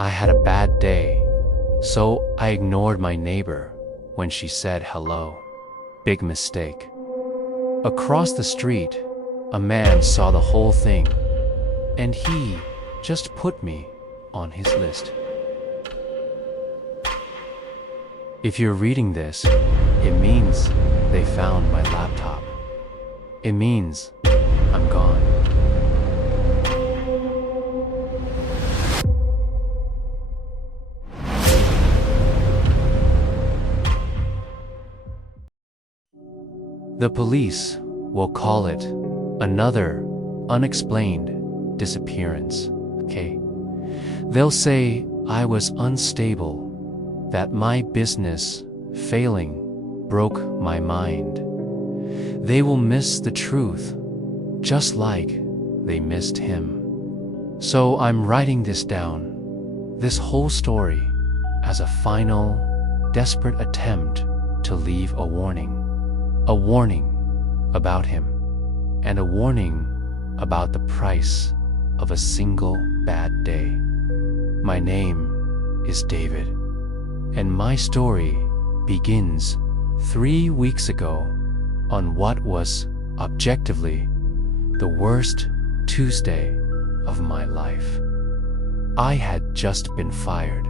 I had a bad day, so I ignored my neighbor when she said hello. Big mistake. Across the street, a man saw the whole thing, and he just put me on his list. If you're reading this, it means they found my laptop. It means I'm gone. The police will call it another unexplained disappearance, okay? They'll say I was unstable, that my business failing broke my mind. They will miss the truth, just like they missed him. So I'm writing this down, this whole story, as a final, desperate attempt to leave a warning. A warning about him, and a warning about the price of a single bad day. My name is David, and my story begins 3 weeks ago on what was objectively the worst Tuesday of my life. I had just been fired.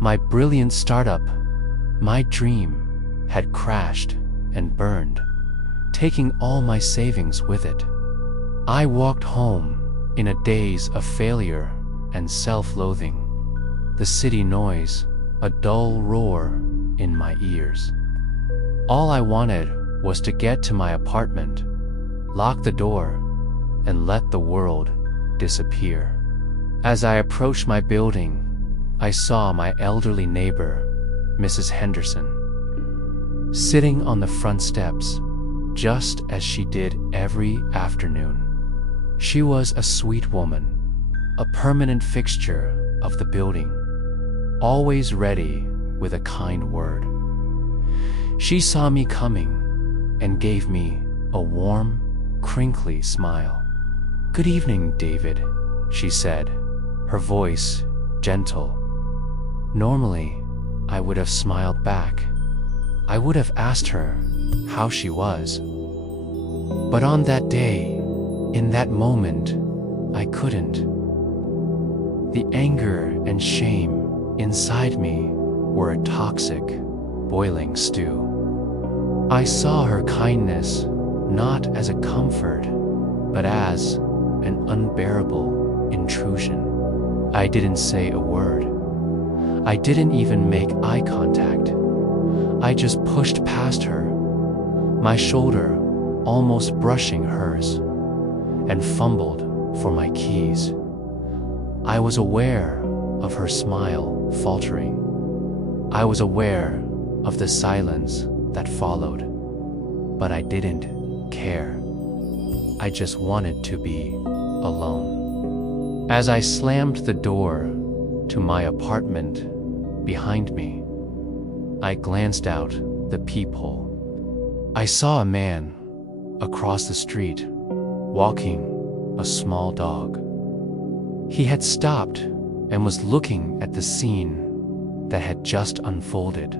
My brilliant startup, my dream, had crashed and burned, taking all my savings with it. I walked home in a daze of failure and self-loathing. The city noise, a dull roar in my ears. All I wanted was to get to my apartment, lock the door, and let the world disappear. As I approached my building, I saw my elderly neighbor, Mrs. Henderson, sitting on the front steps, just as she did every afternoon. She was a sweet woman, a permanent fixture of the building, always ready with a kind word. She saw me coming and gave me a warm, crinkly smile. "Good evening, David," she said, her voice gentle. Normally, I would have smiled back. I would have asked her how she was. But on that day, in that moment, I couldn't. The anger and shame inside me were a toxic, boiling stew. I saw her kindness not as a comfort, but as an unbearable intrusion. I didn't say a word. I didn't even make eye contact. I just pushed past her, my shoulder almost brushing hers, and fumbled for my keys. I was aware of her smile faltering. I was aware of the silence that followed, but I didn't care. I just wanted to be alone. As I slammed the door to my apartment behind me, I glanced out the peephole. I saw a man across the street, walking a small dog. He had stopped and was looking at the scene that had just unfolded.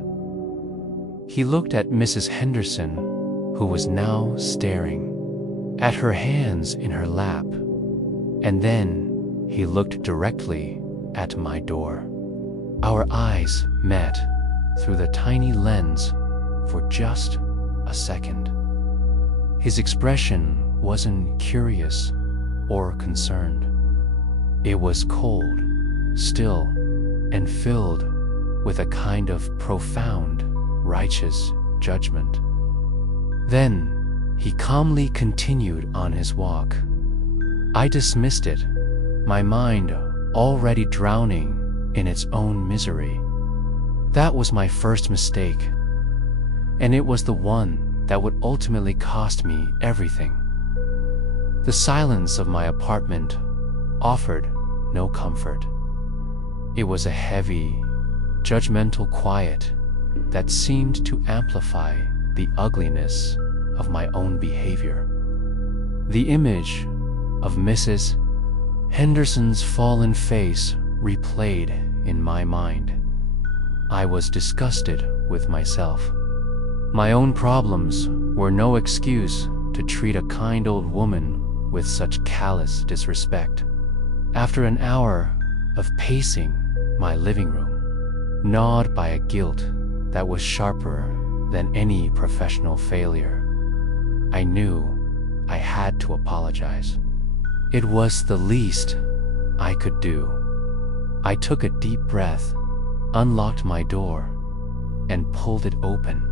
He looked at Mrs. Henderson, who was now staring, at her hands in her lap, and then he looked directly at my door. Our eyes met through the tiny lens for just a second. His expression wasn't curious or concerned. It was cold, still, and filled with a kind of profound, righteous judgment. Then he calmly continued on his walk. I dismissed it, my mind already drowning in its own misery. That was my first mistake, and it was the one that would ultimately cost me everything. The silence of my apartment offered no comfort. It was a heavy, judgmental quiet that seemed to amplify the ugliness of my own behavior. The image of Mrs. Henderson's fallen face replayed in my mind. I was disgusted with myself. My own problems were no excuse to treat a kind old woman with such callous disrespect. After an hour of pacing my living room, gnawed by a guilt that was sharper than any professional failure, I knew I had to apologize. It was the least I could do. I took a deep breath, unlocked my door, and pulled it open.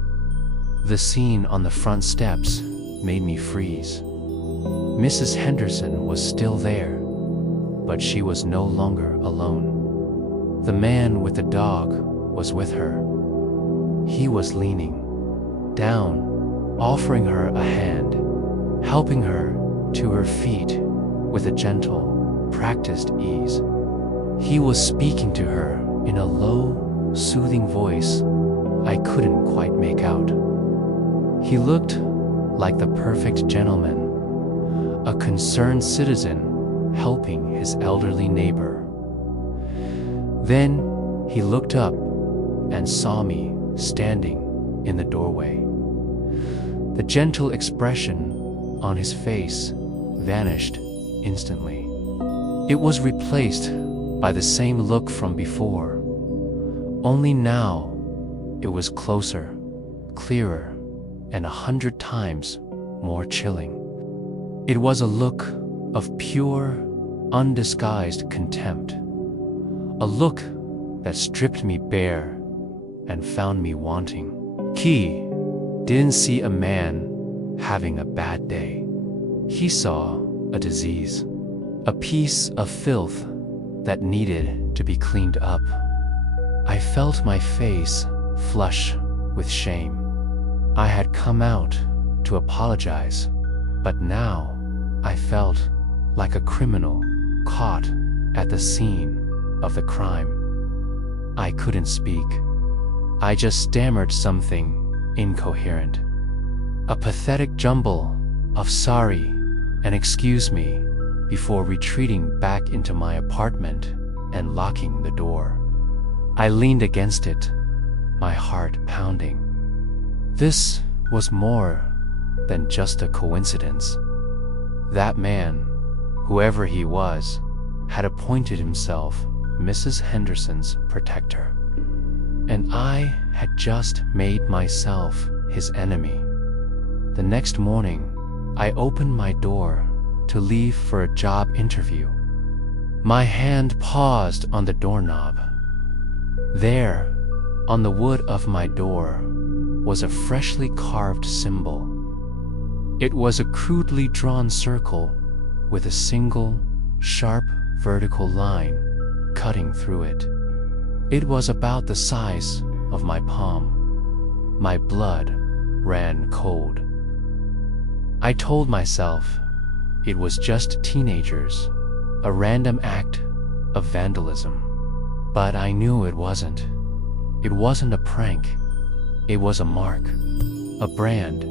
The scene on the front steps made me freeze. Mrs. Henderson was still there, but she was no longer alone. The man with the dog was with her. He was leaning down, offering her a hand, helping her to her feet with a gentle, practiced ease. He was speaking to her in a low, soothing voice I couldn't quite make out. He looked like the perfect gentleman, a concerned citizen helping his elderly neighbor. Then he looked up and saw me standing in the doorway. The gentle expression on his face vanished instantly. It was replaced by the same look from before, only now it was closer, clearer, and 100 times more chilling. It was a look of pure, undisguised contempt, a look that stripped me bare and found me wanting. He didn't see a man having a bad day. He saw a disease, a piece of filth that needed to be cleaned up. I felt my face flush with shame. I had come out to apologize, but now I felt like a criminal caught at the scene of the crime. I couldn't speak. I just stammered something incoherent, a pathetic jumble of sorry and excuse me, before retreating back into my apartment and locking the door. I leaned against it, my heart pounding. This was more than just a coincidence. That man, whoever he was, had appointed himself Mrs. Henderson's protector. And I had just made myself his enemy. The next morning, I opened my door to leave for a job interview. My hand paused on the doorknob. There, on the wood of my door, was a freshly carved symbol. It was a crudely drawn circle with a single, sharp vertical line cutting through it. It was about the size of my palm. My blood ran cold. I told myself it was just teenagers, a random act of vandalism. But I knew it wasn't. It wasn't a prank. It was a mark, a brand.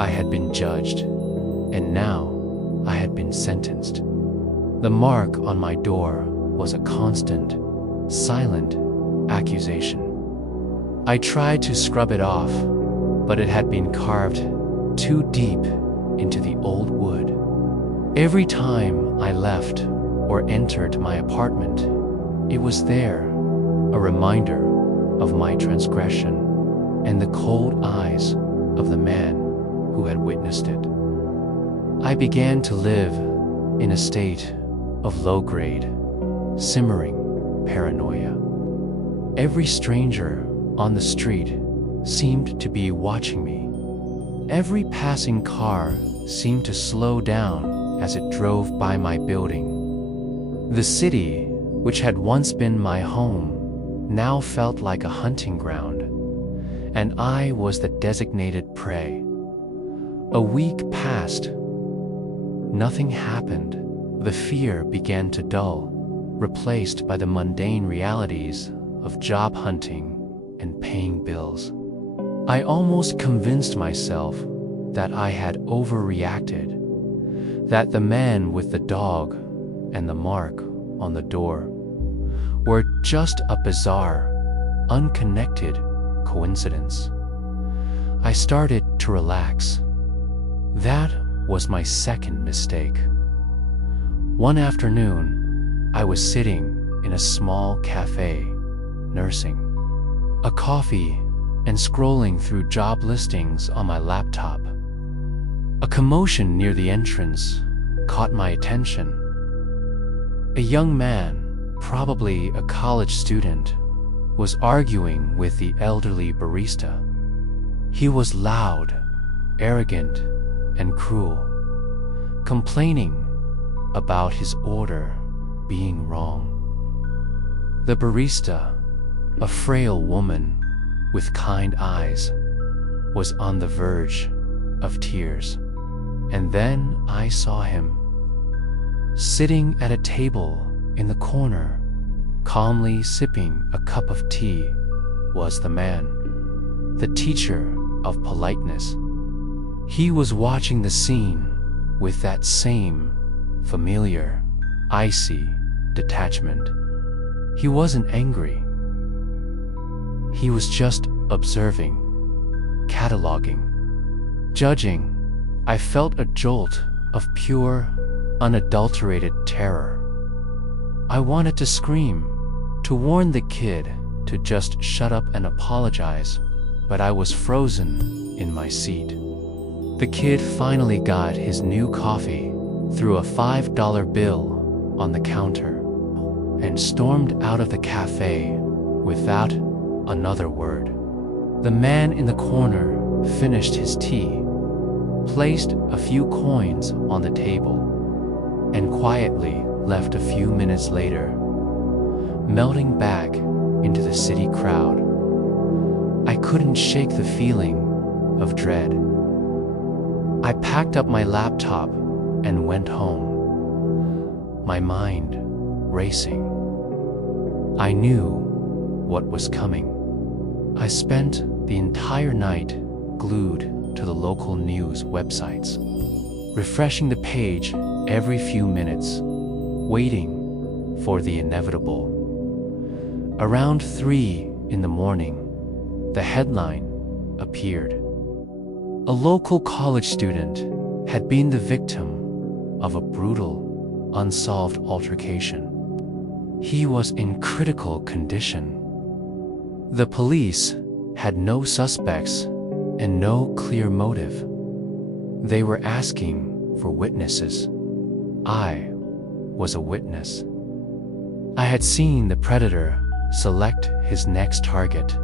I had been judged, and now I had been sentenced. The mark on my door was a constant, silent accusation. I tried to scrub it off, but it had been carved too deep into the old wood. Every time I left or entered my apartment, it was there, a reminder of my transgression and the cold eyes of the man who had witnessed it. I began to live in a state of low-grade, simmering paranoia. Every stranger on the street seemed to be watching me. Every passing car seemed to slow down as it drove by my building. The city, which had once been my home, now felt like a hunting ground, and I was the designated prey. A week passed. Nothing happened. The fear began to dull, replaced by the mundane realities of job hunting and paying bills. I almost convinced myself that I had overreacted, that the man with the dog and the mark on the door were just a bizarre, unconnected coincidence. I started to relax. That was my second mistake. One afternoon, I was sitting in a small cafe, nursing a coffee and scrolling through job listings on my laptop. A commotion near the entrance caught my attention. A young man, probably a college student, was arguing with the elderly barista. He was loud, arrogant, and cruel, complaining about his order being wrong. The barista, a frail woman with kind eyes, was on the verge of tears. And then I saw him. Sitting at a table in the corner, calmly sipping a cup of tea, was the man, the teacher of politeness. He was watching the scene with that same familiar, icy detachment. He wasn't angry. He was just observing, cataloging, judging. I felt a jolt of pure, unadulterated terror. I wanted to scream, to warn the kid to just shut up and apologize, but I was frozen in my seat. The kid finally got his new coffee, threw a $5 bill on the counter, and stormed out of the cafe without another word. The man in the corner finished his tea, placed a few coins on the table, and quietly left a few minutes later, melting back into the city crowd. I couldn't shake the feeling of dread. I packed up my laptop and went home, my mind racing. I knew what was coming. I spent the entire night glued to the local news websites, refreshing the page every few minutes, waiting for the inevitable. Around 3 in the morning, the headline appeared. A local college student had been the victim of a brutal, unsolved altercation. He was in critical condition. The police had no suspects and no clear motive. They were asking for witnesses. I was a witness. I had seen the predator select his next target.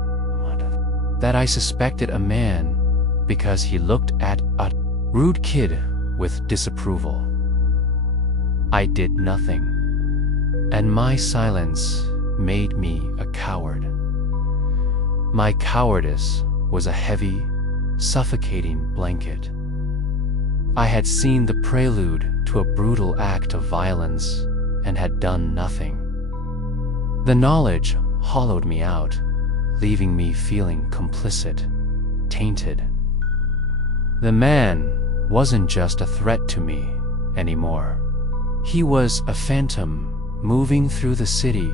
That I suspected a man because he looked at a rude kid with disapproval. I did nothing, and my silence made me a coward. My cowardice was a heavy, suffocating blanket. I had seen the prelude to a brutal act of violence and had done nothing. The knowledge hollowed me out, leaving me feeling complicit, tainted. The man wasn't just a threat to me anymore. He was a phantom moving through the city,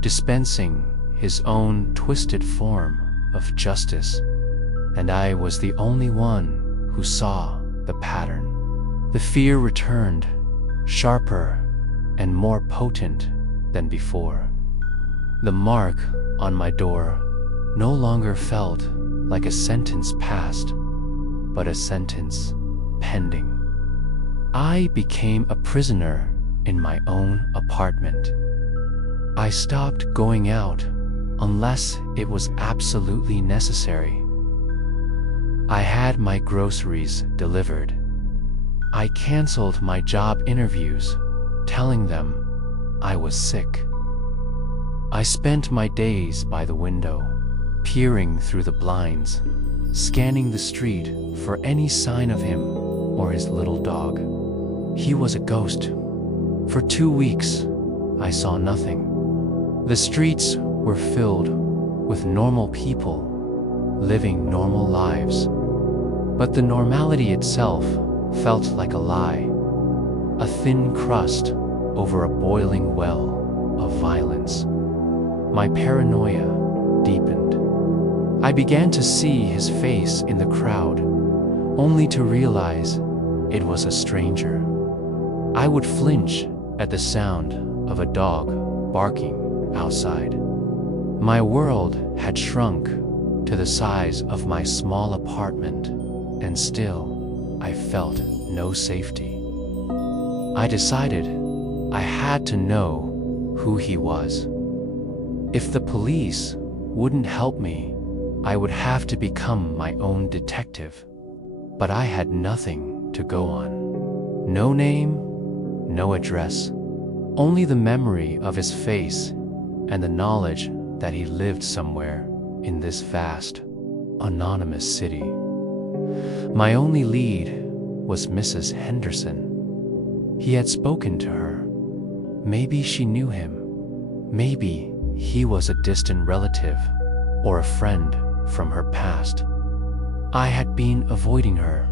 dispensing his own twisted form of justice, and I was the only one who saw the pattern. The fear returned, sharper and more potent than before. The mark on my door no longer felt like a sentence passed, but a sentence pending. I became a prisoner in my own apartment. I stopped going out unless it was absolutely necessary. I had my groceries delivered. I canceled my job interviews, telling them I was sick. I spent my days by the window, peering through the blinds, scanning the street for any sign of him or his little dog. He was a ghost. For 2 weeks, I saw nothing. The streets were filled with normal people, living normal lives. But the normality itself felt like a lie, a thin crust over a boiling well of violence. my paranoia deepened. I began to see his face in the crowd, only to realize it was a stranger. I would flinch at the sound of a dog barking outside. My world had shrunk to the size of my small apartment, and still I felt no safety. I decided I had to know who he was. If the police wouldn't help me, I would have to become my own detective. But I had nothing to go on. No name, no address, only the memory of his face and the knowledge that he lived somewhere in this vast, anonymous city. My only lead was Mrs. Henderson. He had spoken to her. Maybe she knew him. Maybe he was a distant relative or a friend from her past. I had been avoiding her,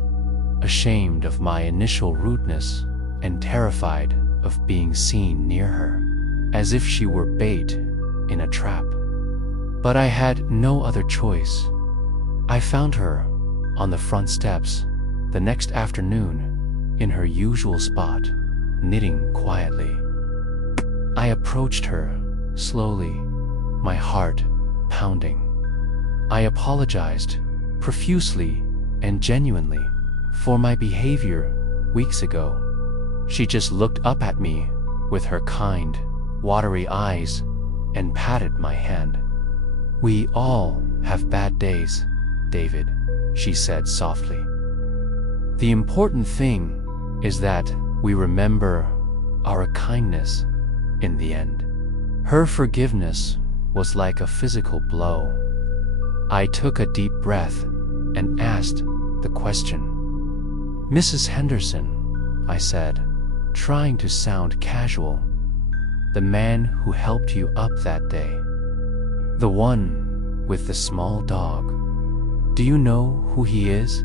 ashamed of my initial rudeness and terrified of being seen near her, as if she were bait in a trap. But I had no other choice. I found her on the front steps the next afternoon, in her usual spot, knitting quietly. I approached her slowly, my heart pounding. I apologized profusely and genuinely for my behavior weeks ago. She just looked up at me with her kind, watery eyes and patted my hand. "We all have bad days, David," she said softly. "The important thing is that we remember our kindness in the end." Her forgiveness was like a physical blow. I took a deep breath and asked the question. "Mrs. Henderson," I said, trying to sound casual, "the man who helped you up that day, the one with the small dog, do you know who he is?"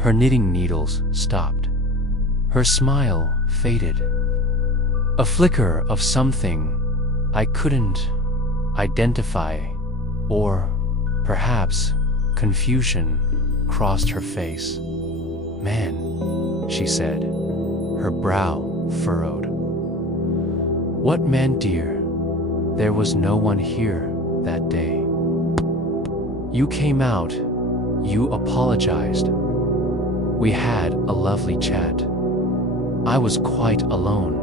Her knitting needles stopped. Her smile faded. A flicker of something I couldn't identify, or perhaps confusion, crossed her face. "Man," she said, her brow furrowed. "What man, dear? There was no one here that day. You came out, you apologized. We had a lovely chat. I was quite alone."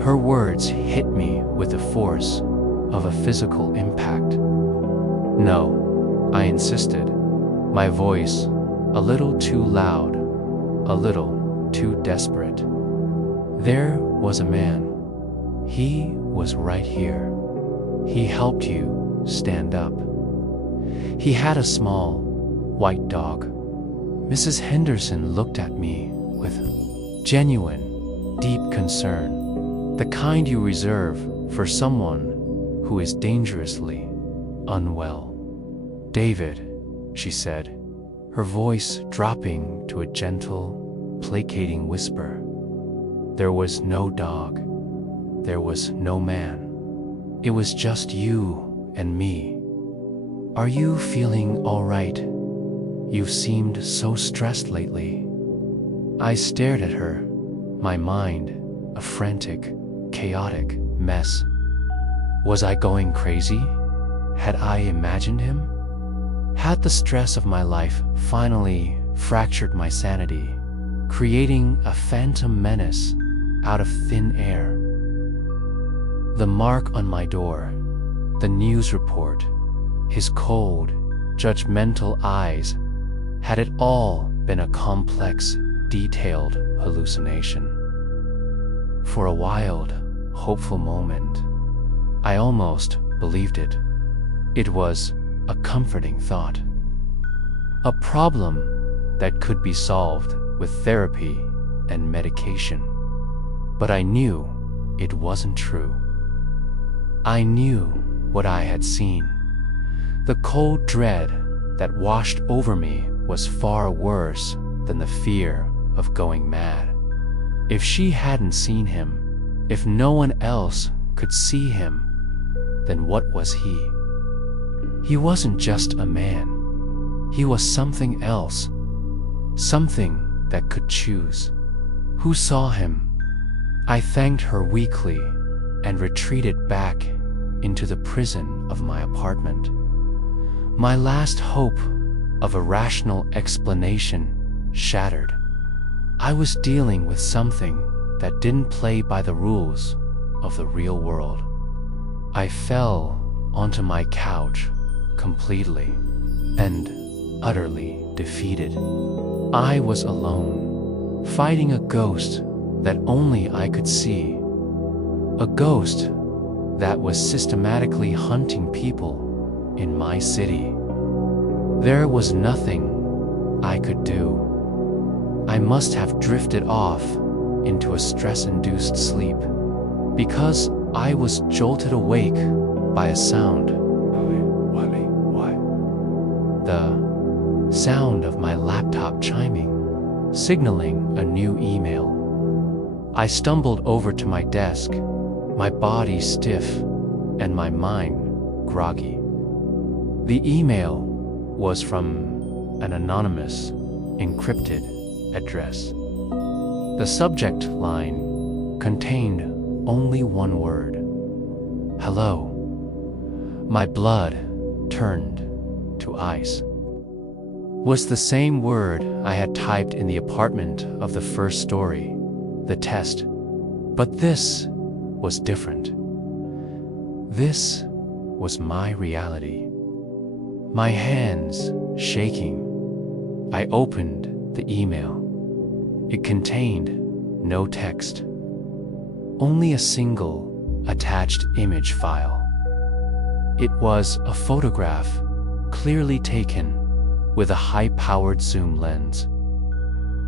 Her words hit me with the force of a physical impact. "No," I insisted, my voice a little too loud, a little too desperate. "There was a man. He was right here. He helped you stand up. He had a small, white dog." Mrs. Henderson looked at me with genuine, deep concern, the kind you reserve for someone who is dangerously unwell. "David," she said, her voice dropping to a gentle, placating whisper, "there was no dog. There was no man. It was just you and me. Are you feeling all right? You've seemed so stressed lately." I stared at her, my mind a frantic, chaotic mess. Was I going crazy? Had I imagined him? Had the stress of my life finally fractured my sanity, creating a phantom menace out of thin air? The mark on my door, the news report, his cold, judgmental eyes, had it all been a complex, detailed hallucination? For a wild, hopeful moment, I almost believed it. It was a comforting thought. A problem that could be solved with therapy and medication. But I knew it wasn't true. I knew what I had seen. The cold dread that washed over me was far worse than the fear of going mad. If she hadn't seen him, if no one else could see him, then what was he? He wasn't just a man. He was something else. Something that could choose. Who saw him? I thanked her weakly and retreated back into the prison of my apartment. My last hope of a rational explanation shattered. I was dealing with something that didn't play by the rules of the real world. I fell onto my couch completely and utterly defeated. I was alone, fighting a ghost that only I could see. A ghost that was systematically hunting people in my city. There was nothing I could do. I must have drifted off into a stress-induced sleep because I was jolted awake by a sound. Why? The sound of my laptop chiming, signaling a new email. I stumbled over to my desk, my body stiff and my mind groggy. The email was from an anonymous, encrypted address. The subject line contained only one word: hello. My blood turned to ice. Was the same word I had typed in the apartment of the first story, the test. But this was different. This was my reality. My hands shaking, I opened the email. It contained no text, only a single attached image file. It was a photograph, clearly taken with a high-powered zoom lens.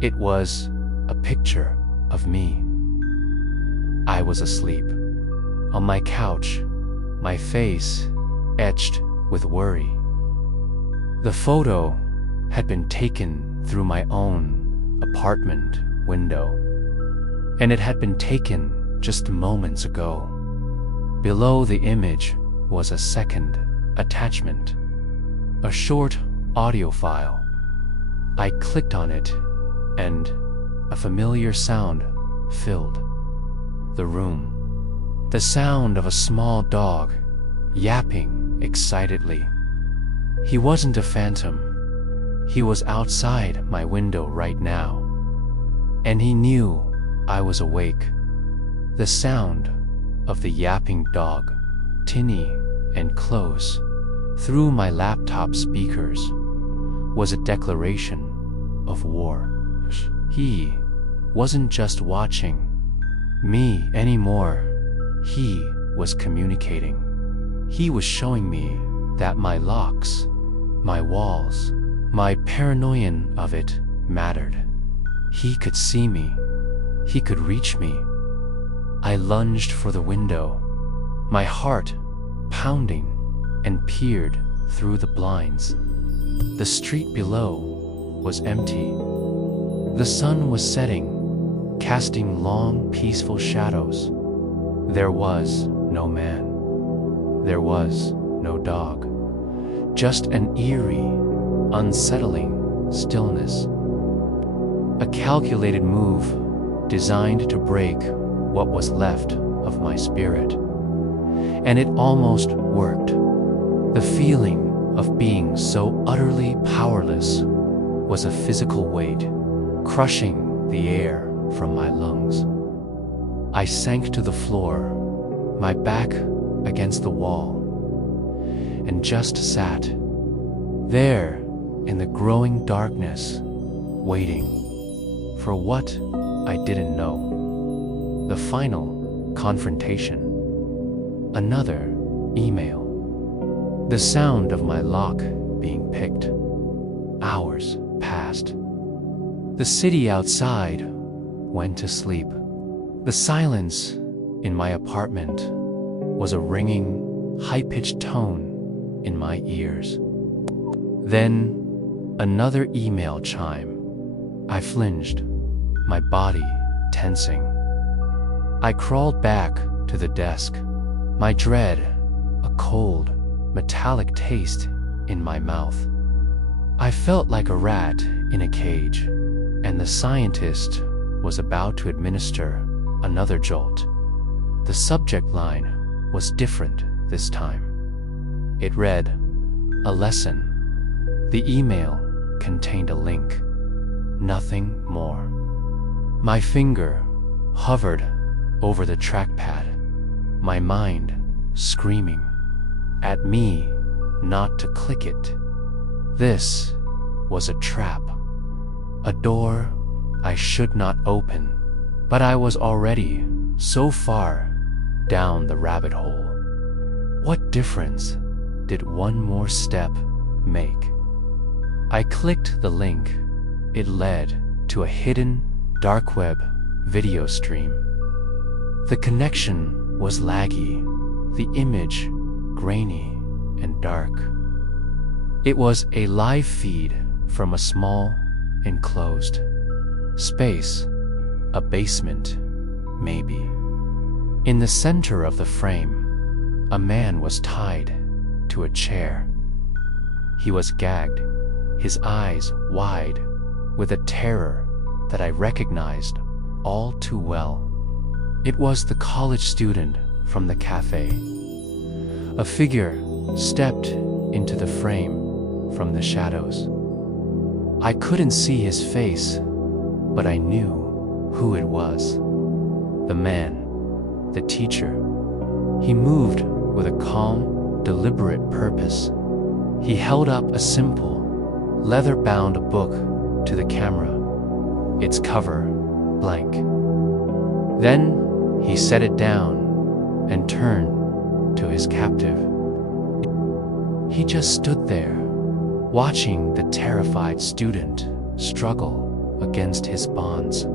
It was a picture of me. I was asleep, on my couch, my face etched with worry. The photo had been taken through my own apartment window, and it had been taken just moments ago. Below the image was a second attachment, a short audio file. I clicked on it, and a familiar sound filled the room. The sound of a small dog yapping excitedly. He wasn't a phantom. He was outside my window right now, and he knew I was awake. The sound of the yapping dog, tinny and close, through my laptop speakers, was a declaration of war. He wasn't just watching me anymore. He was communicating. He was showing me that my locks, my walls, my paranoia of it mattered. He could see me. He could reach me. I lunged for the window, my heart pounding, and peered through the blinds. The street below was empty. The sun was setting, casting long, peaceful shadows. There was no man. There was no dog. Just an eerie, unsettling stillness. A calculated move designed to break what was left of my spirit. And it almost worked. The feeling of being so utterly powerless was a physical weight, crushing the air from my lungs. I sank to the floor, my back against the wall, and just sat there in the growing darkness, waiting for what I didn't know. The final confrontation. Another email. The sound of my lock being picked. Hours passed. The city outside went to sleep. The silence in my apartment was a ringing, high-pitched tone in my ears. Then another email chime. I flinched, my body tensing. I crawled back to the desk, my dread a cold, metallic taste in my mouth. I felt like a rat in a cage, and the scientist was about to administer another jolt. The subject line was different this time. It read, "A lesson." The email contained a link. Nothing more. My finger hovered over the trackpad, my mind screaming at me not to click it. This was a trap, a door I should not open, but I was already so far down the rabbit hole. What difference did one more step make? I clicked the link. It led to a hidden dark web video stream. The connection was laggy, the image grainy and dark. It was a live feed from a small, enclosed space, a basement, maybe. In the center of the frame, a man was tied to a chair. He was gagged, his eyes wide, with a terror that I recognized all too well. It was the college student from the cafe. A figure stepped into the frame from the shadows. I couldn't see his face, but I knew who it was. The man, the teacher. He moved with a calm, deliberate purpose. He held up a simple, leather-bound book to the camera, its cover blank. Then he set it down and turned to his captive. He just stood there, watching the terrified student struggle against his bonds.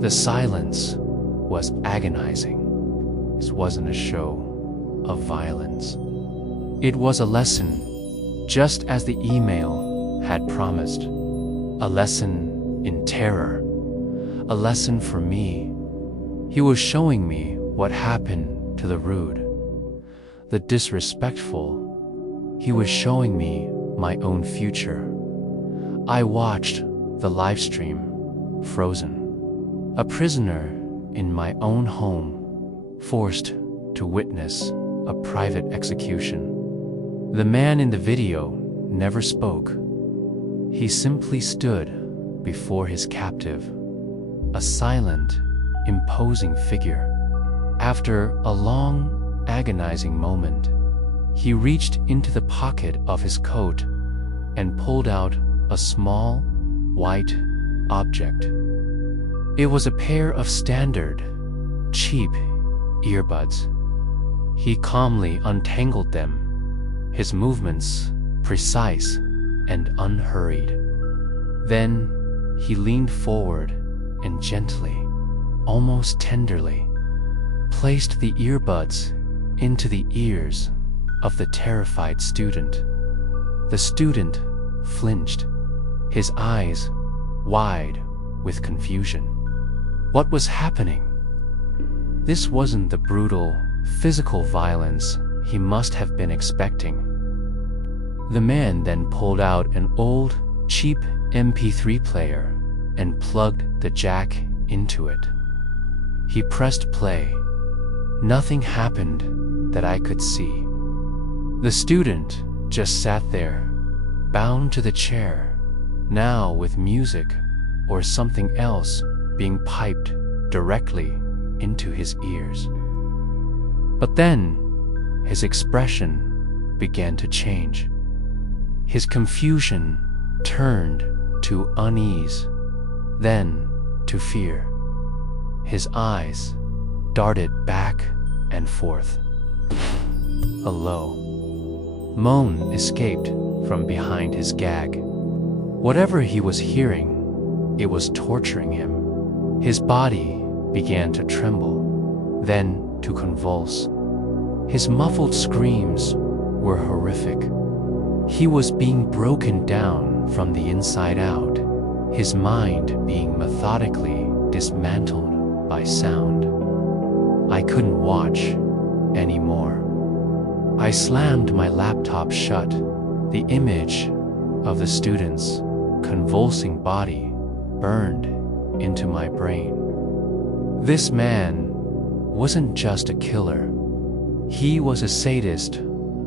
The silence was agonizing. This wasn't a show of violence. It was a lesson, just as the email had promised. A lesson in terror. A lesson for me. He was showing me what happened to the rude, the disrespectful. He was showing me my own future. I watched the live stream, frozen. A prisoner in my own home, forced to witness a private execution. The man in the video never spoke. He simply stood before his captive, a silent, imposing figure. After a long, agonizing moment, he reached into the pocket of his coat and pulled out a small, white object. It was a pair of standard, cheap earbuds. He calmly untangled them, his movements precise and unhurried. Then he leaned forward and gently, almost tenderly, placed the earbuds into the ears of the terrified student. The student flinched, his eyes wide with confusion. What was happening? This wasn't the brutal, physical violence he must have been expecting. The man then pulled out an old, cheap MP3 player and plugged the jack into it. He pressed play. Nothing happened that I could see. The student just sat there, bound to the chair, now with music or something else being piped directly into his ears. But then, his expression began to change. His confusion turned to unease, then to fear. His eyes darted back and forth. A low moan escaped from behind his gag. Whatever he was hearing, it was torturing him. His body began to tremble, then to convulse. His muffled screams were horrific. He was being broken down from the inside out, his mind being methodically dismantled by sound. I couldn't watch anymore. I slammed my laptop shut. The image of the student's convulsing body burned into my brain. This man wasn't just a killer. He was a sadist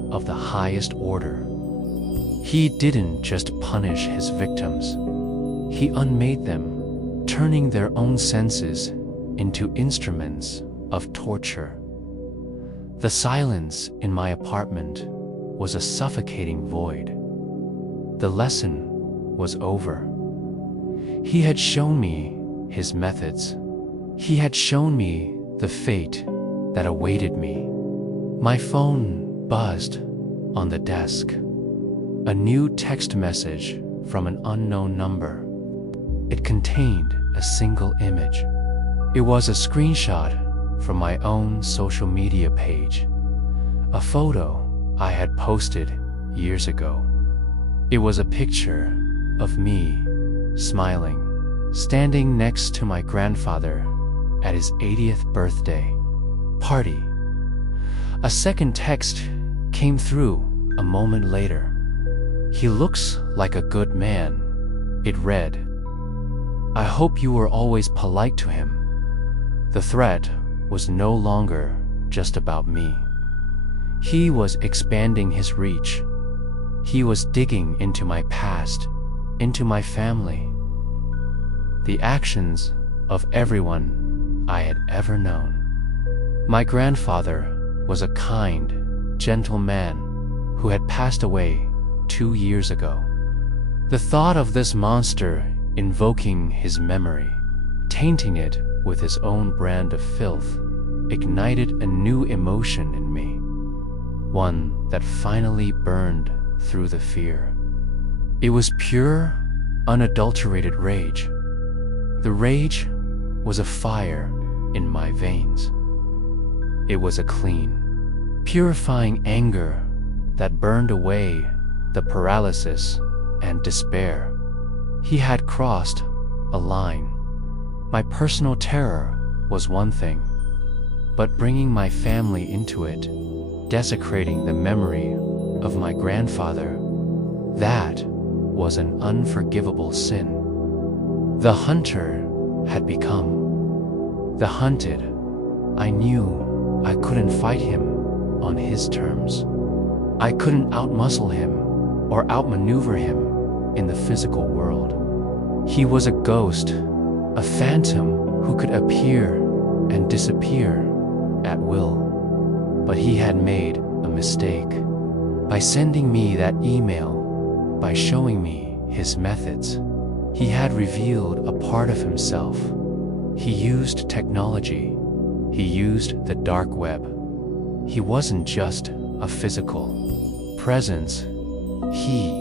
of the highest order. He didn't just punish his victims. He unmade them, turning their own senses into instruments of torture. The silence in my apartment was a suffocating void. The lesson was over. He had shown me his methods. He had shown me the fate that awaited me. My phone buzzed on the desk. A new text message from an unknown number. It contained a single image. It was a screenshot from my own social media page, a photo I had posted years ago. It was a picture of me, smiling, standing next to my grandfather at his 80th birthday party. A second text came through a moment later. "He looks like a good man," it read. "I hope you were always polite to him." The threat was no longer just about me. He was expanding his reach. He was digging into my past, into my family, the actions of everyone I had ever known. My grandfather was a kind, gentle man who had passed away 2 years ago. The thought of this monster invoking his memory, tainting it with his own brand of filth, ignited a new emotion in me, one that finally burned through the fear. It was pure, unadulterated rage. The rage was a fire in my veins. It was a clean, purifying anger that burned away the paralysis and despair. He had crossed a line. My personal terror was one thing, but bringing my family into it, desecrating the memory of my grandfather, that was an unforgivable sin. The hunter had become the hunted. I knew I couldn't fight him on his terms. I couldn't outmuscle him or outmaneuver him in the physical world. He was a ghost, a phantom who could appear and disappear at will. But he had made a mistake. By sending me that email, by showing me his methods, he had revealed a part of himself. He used technology. He used the dark web. He wasn't just a physical presence. He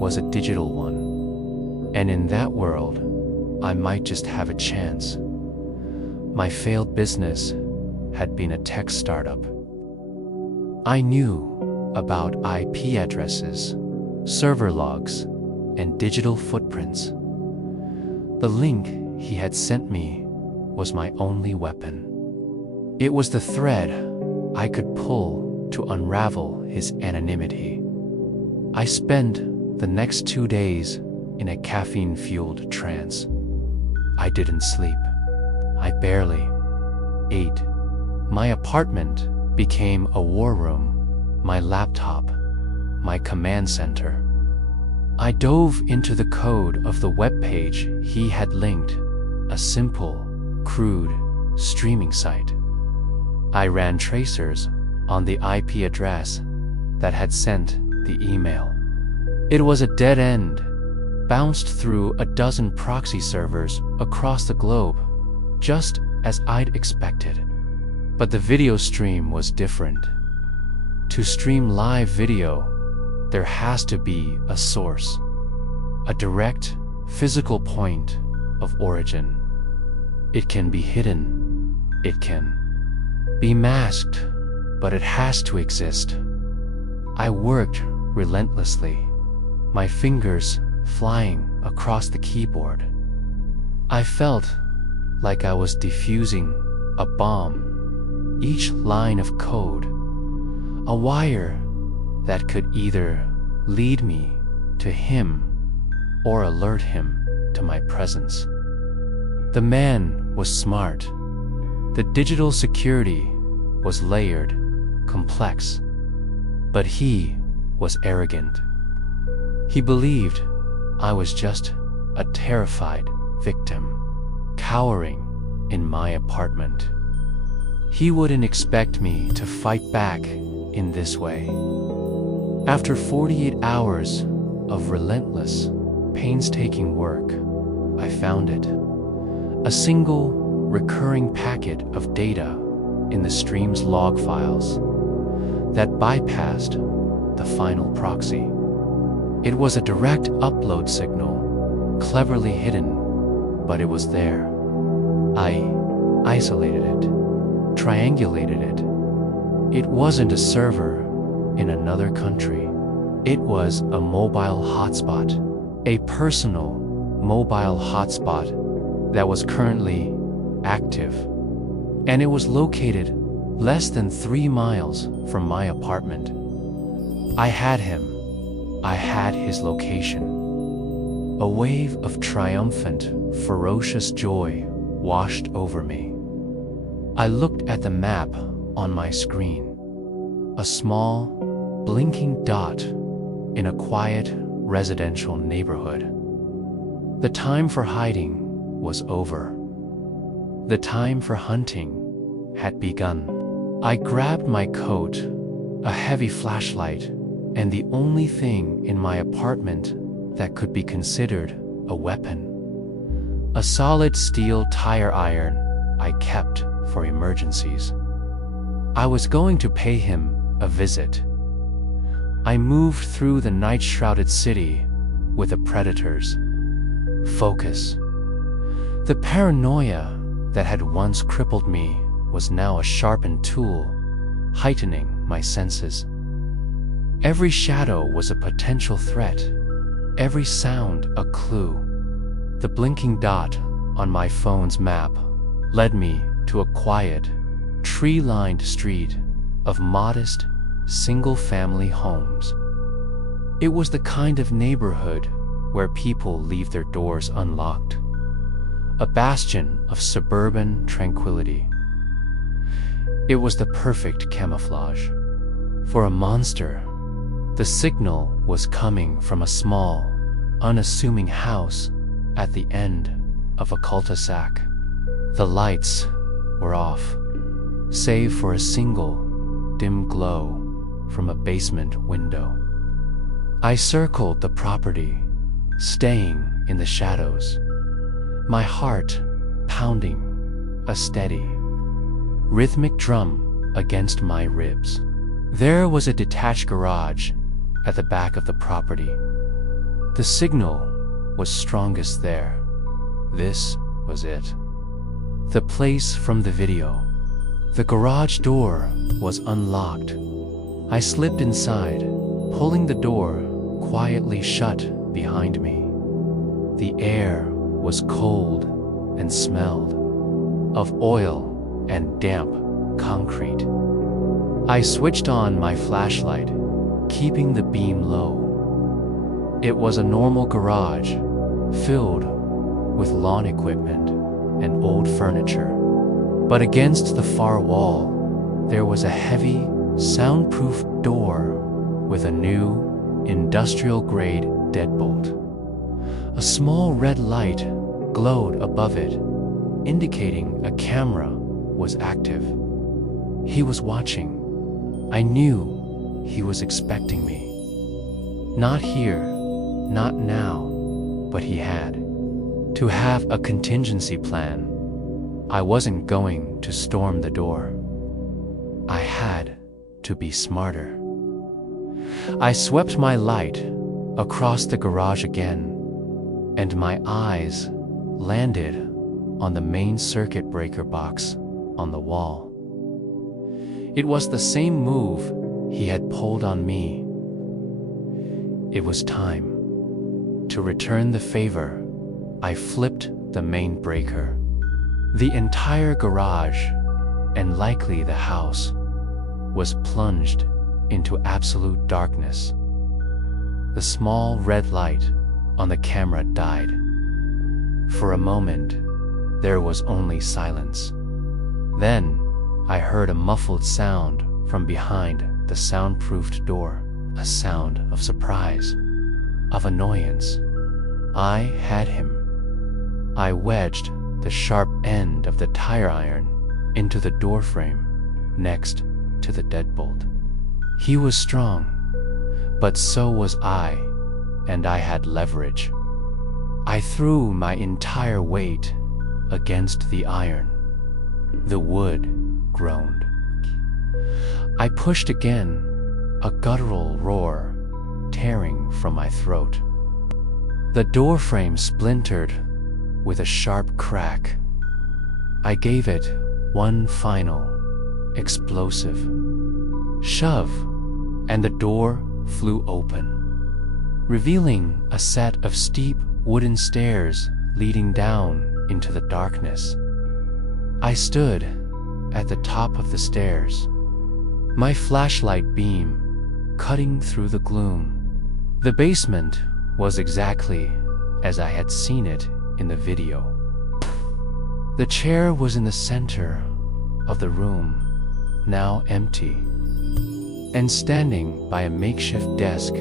was a digital one. And in that world, I might just have a chance. My failed business had been a tech startup. I knew about IP addresses, server logs, and digital footprints. The link he had sent me was my only weapon. It was the thread I could pull to unravel his anonymity. I spent the next 2 days in a caffeine-fueled trance. I didn't sleep. I barely ate. My apartment became a war room, my laptop, my command center. I dove into the code of the web page he had linked, a simple, crude streaming site. I ran tracers on the IP address that had sent the email. It was a dead end, bounced through a dozen proxy servers across the globe, just as I'd expected. But the video stream was different. To stream live video, there has to be a source, a direct, physical point of origin. It can be hidden, it can be masked, but it has to exist. I worked relentlessly, my fingers flying across the keyboard. I felt like I was defusing a bomb. Each line of code, a wire that could either lead me to him or alert him to my presence. The man was smart. The digital security was layered, complex, but he was arrogant. He believed I was just a terrified victim, cowering in my apartment. He wouldn't expect me to fight back in this way. After 48 hours of relentless, painstaking work, I found it. A single, recurring packet of data in the stream's log files that bypassed the final proxy. It was a direct upload signal, cleverly hidden, but it was there. I isolated it, triangulated it. It wasn't a server in another country. It was a mobile hotspot, a personal mobile hotspot that was currently active. And it was located less than 3 miles from my apartment. I had him. I had his location. A wave of triumphant, ferocious joy washed over me. I looked at the map on my screen. A small, blinking dot in a quiet, residential neighborhood. The time for hiding was over. The time for hunting had begun. I grabbed my coat, a heavy flashlight, and the only thing in my apartment that could be considered a weapon. A solid steel tire iron I kept for emergencies. I was going to pay him a visit. I moved through the night-shrouded city with a predator's focus. The paranoia that had once crippled me was now a sharpened tool, heightening my senses. Every shadow was a potential threat, every sound a clue. The blinking dot on my phone's map led me to a quiet, tree-lined street of modest, single-family homes. It was the kind of neighborhood where people leave their doors unlocked, a bastion of suburban tranquility. It was the perfect camouflage for a monster. The signal was coming from a small, unassuming house at the end of a cul-de-sac. The lights were off, save for a single, dim glow from a basement window. I circled the property, staying in the shadows, my heart pounding a steady, rhythmic drum against my ribs. There was a detached garage at the back of the property. The signal was strongest there. This was it. The place from the video. The garage door was unlocked. I slipped inside, pulling the door quietly shut behind me. The air was cold and smelled of oil and damp concrete. I switched on my flashlight, keeping the beam low. It was a normal garage, filled with lawn equipment and old furniture. But against the far wall, there was a heavy, soundproof door with a new, industrial-grade deadbolt. A small red light glowed above it, indicating a camera was active. He was watching. I knew he was expecting me. Not here, not now, but he had to have a contingency plan. I wasn't going to storm the door. I had to be smarter. I swept my light across the garage again, and my eyes landed on the main circuit breaker box on the wall. It was the same move he had pulled on me. It was time. To return the favor, I flipped the main breaker. The entire garage, and likely the house, was plunged into absolute darkness. The small red light on the camera died. For a moment, there was only silence. Then, I heard a muffled sound from behind the soundproofed door, a sound of surprise, of annoyance. I had him. I wedged the sharp end of the tire iron into the doorframe next to the deadbolt. He was strong, but so was I, and I had leverage. I threw my entire weight against the iron. The wood groaned. I pushed again, a guttural roar tearing from my throat. The doorframe splintered with a sharp crack. I gave it one final, explosive shove, and the door flew open, revealing a set of steep wooden stairs leading down into the darkness. I stood at the top of the stairs, my flashlight beam cutting through the gloom. The basement was exactly as I had seen it in the video. The chair was in the center of the room, now empty, and standing by a makeshift desk,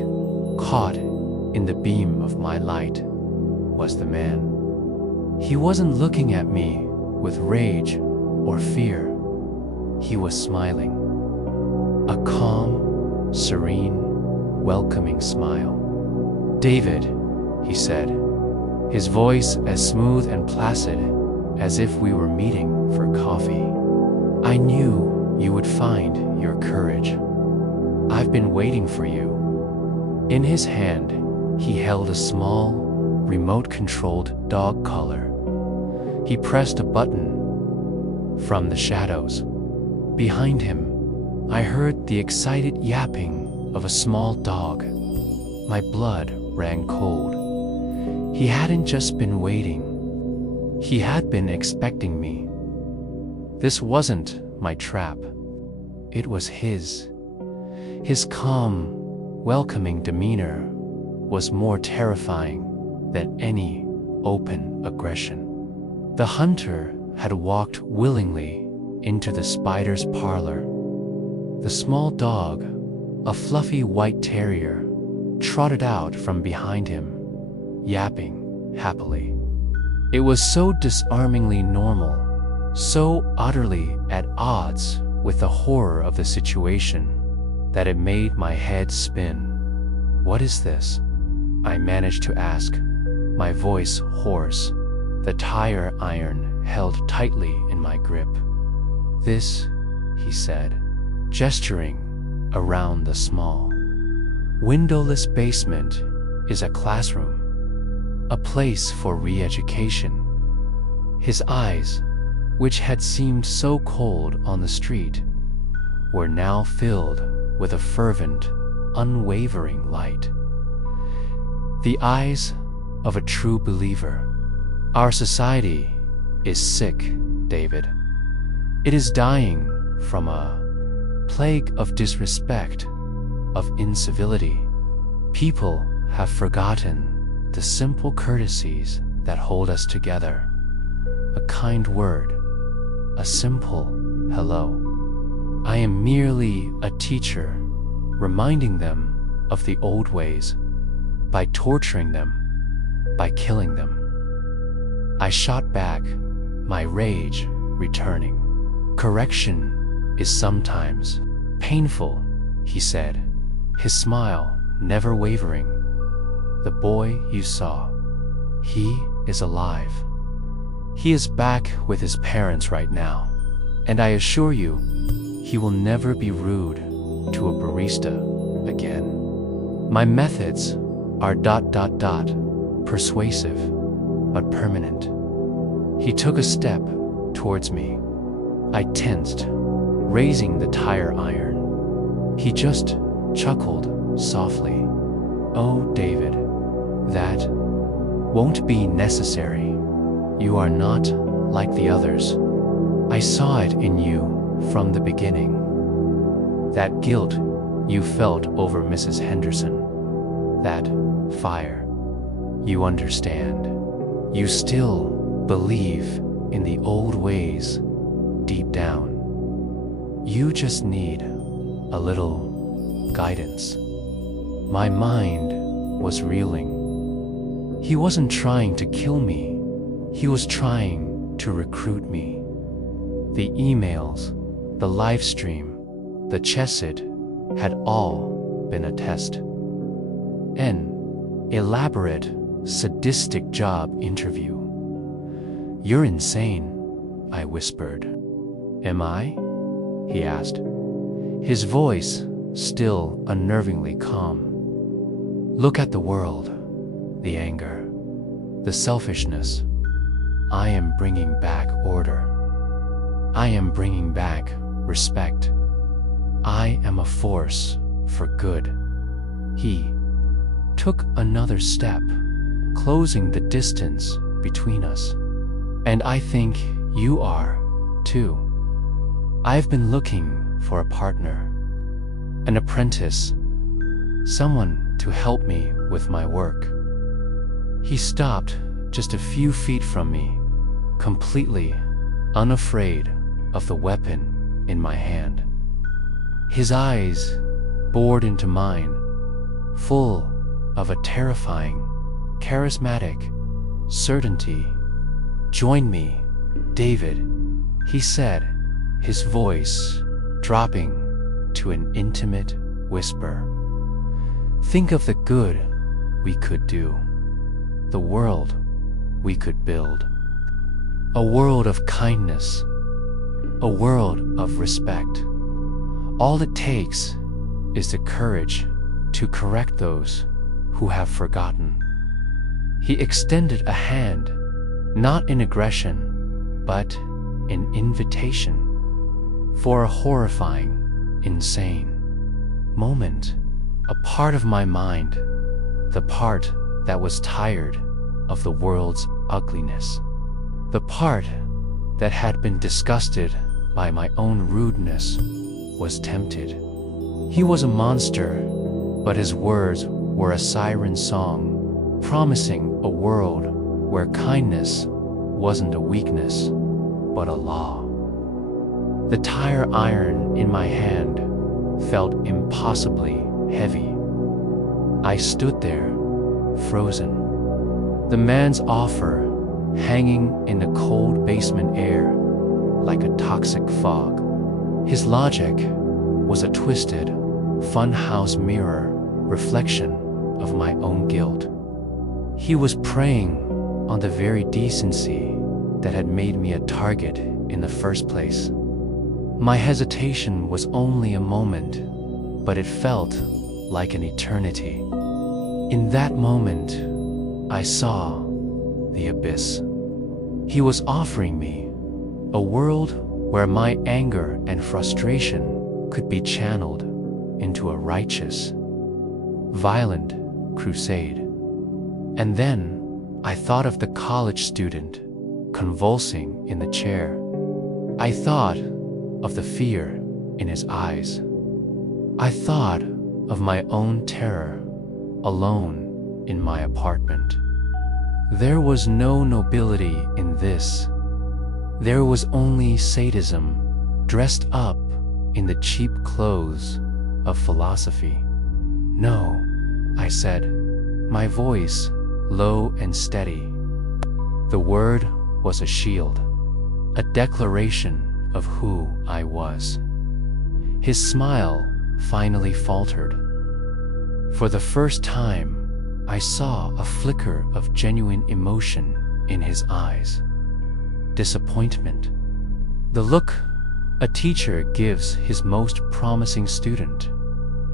caught in the beam of my light, was the man. He wasn't looking at me with rage or fear. He was smiling. A calm, serene, welcoming smile. "David," he said, his voice as smooth and placid as if we were meeting for coffee. "I knew you would find your courage. I've been waiting for you." In his hand, he held a small, remote-controlled dog collar. He pressed a button. From the shadows behind him, I heard the excited yapping of a small dog. My blood ran cold. He hadn't just been waiting. He had been expecting me. This wasn't my trap. It was his. His calm, welcoming demeanor was more terrifying than any open aggression. The hunter had walked willingly into the spider's parlor. The small dog, a fluffy white terrier, trotted out from behind him, yapping happily. It was so disarmingly normal, so utterly at odds with the horror of the situation, that it made my head spin. "What is this?" I managed to ask, my voice hoarse, the tire iron held tightly in my grip. "This," he said, gesturing around the small, windowless basement, "is a classroom, a place for re-education." His eyes, which had seemed so cold on the street, were now filled with a fervent, unwavering light. The eyes of a true believer. "Our society is sick, David. It is dying from a plague of disrespect, of incivility. People have forgotten the simple courtesies that hold us together. A kind word, a simple hello. I am merely a teacher, reminding them of the old ways, by torturing them, by killing them." I shot back, my rage returning. "Correction is sometimes painful," he said, his smile never wavering. "The boy you saw, he is alive. He is back with his parents right now, and I assure you, he will never be rude to a barista again. My methods are ... persuasive, but permanent." He took a step towards me. I tensed, raising the tire iron. He just chuckled softly. "Oh, David, that won't be necessary. You are not like the others. I saw it in you from the beginning. That guilt you felt over Mrs. Henderson. That fire. You understand. You still believe in the old ways deep down. You just need a little guidance. My mind was reeling. He wasn't trying to kill me. He was trying to recruit me. The emails, the live stream, the chesed had all been a test. An elaborate, sadistic job interview. You're insane, I whispered. Am I? He asked, his voice still unnervingly calm. Look at the world, the anger, the selfishness. I am bringing back order. I am bringing back respect. I am a force for good. He took another step, closing the distance between us. And I think you are, too. I've been looking for a partner, an apprentice, someone to help me with my work. He stopped just a few feet from me, completely unafraid of the weapon in my hand. His eyes bored into mine, full of a terrifying, charismatic certainty. Join me, David, he said, his voice dropping to an intimate whisper. Think of the good we could do, the world we could build. A world of kindness, a world of respect. All it takes is the courage to correct those who have forgotten. He extended a hand, not in aggression, but in invitation, for a horrifying, insane moment. A part of my mind, the part that was tired of the world's ugliness, the part that had been disgusted by my own rudeness, was tempted. He was a monster, but his words were a siren song, promising a world where kindness wasn't a weakness, but a law. The tire iron in my hand felt impossibly heavy. I stood there, frozen. The man's offer hanging in the cold basement air like a toxic fog. His logic was a twisted, funhouse mirror reflection of my own guilt. He was preying on the very decency that had made me a target in the first place. My hesitation was only a moment, but it felt like an eternity. In that moment, I saw the abyss. He was offering me a world where my anger and frustration could be channeled into a righteous, violent crusade. And then I thought of the college student convulsing in the chair. I thought of the fear in his eyes. I thought of my own terror, alone in my apartment. There was no nobility in this. There was only sadism dressed up in the cheap clothes of philosophy. No, I said, my voice low and steady. The word was a shield, a declaration of who I was. His smile finally faltered. For the first time, I saw a flicker of genuine emotion in his eyes. Disappointment. The look a teacher gives his most promising student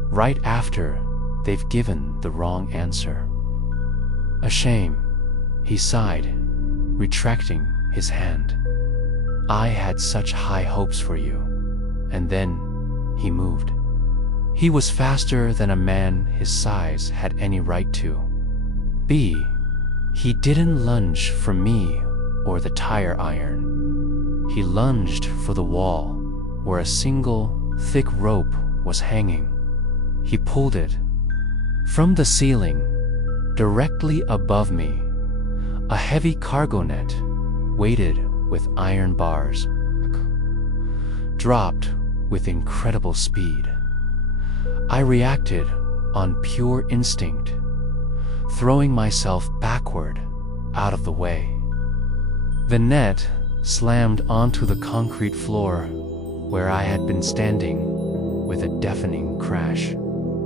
right after they've given the wrong answer. A shame, he sighed, retracting his hand. I had such high hopes for you. And then he moved. He was faster than a man his size had any right to be. He didn't lunge for me or the tire iron. He lunged for the wall where a single thick rope was hanging. He pulled it. From the ceiling, directly above me, a heavy cargo net, weighted with iron bars, dropped with incredible speed. I reacted on pure instinct, throwing myself backward out of the way. The net slammed onto the concrete floor where I had been standing with a deafening crash,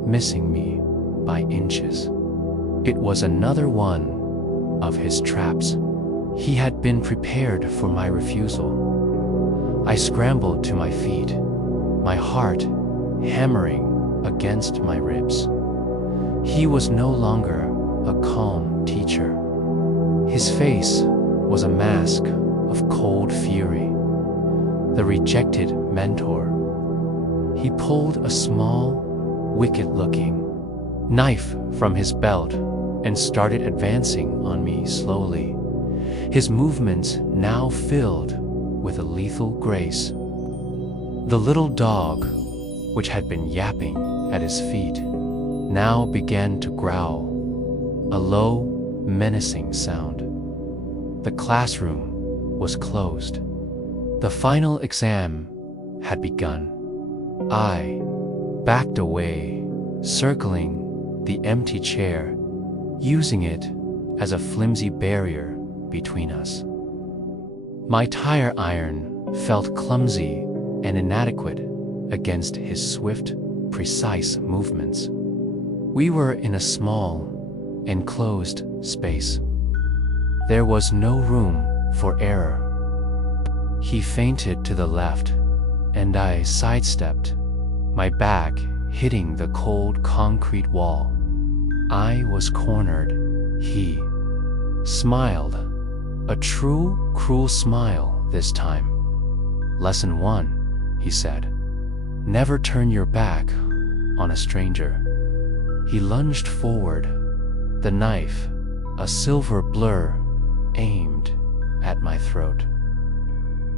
missing me by inches. It was another one of his traps. He had been prepared for my refusal. I scrambled to my feet, my heart hammering against my ribs. He was no longer a calm teacher. His face was a mask of cold fury, the rejected mentor. He pulled a small, wicked-looking knife from his belt and started advancing on me slowly, his movements now filled with a lethal grace. The little dog, which had been yapping at his feet, now began to growl, a low, menacing sound. The classroom was closed. The final exam had begun. I backed away, circling the empty chair, using it as a flimsy barrier between us. My tire iron felt clumsy and inadequate against his swift, precise movements. We were in a small, enclosed space. There was no room for error. He feinted to the left, and I sidestepped, my back hitting the cold concrete wall. I was cornered. He smiled, a true, cruel smile this time. Lesson 1, he said. Never turn your back on a stranger. He lunged forward, the knife, a silver blur, aimed at my throat.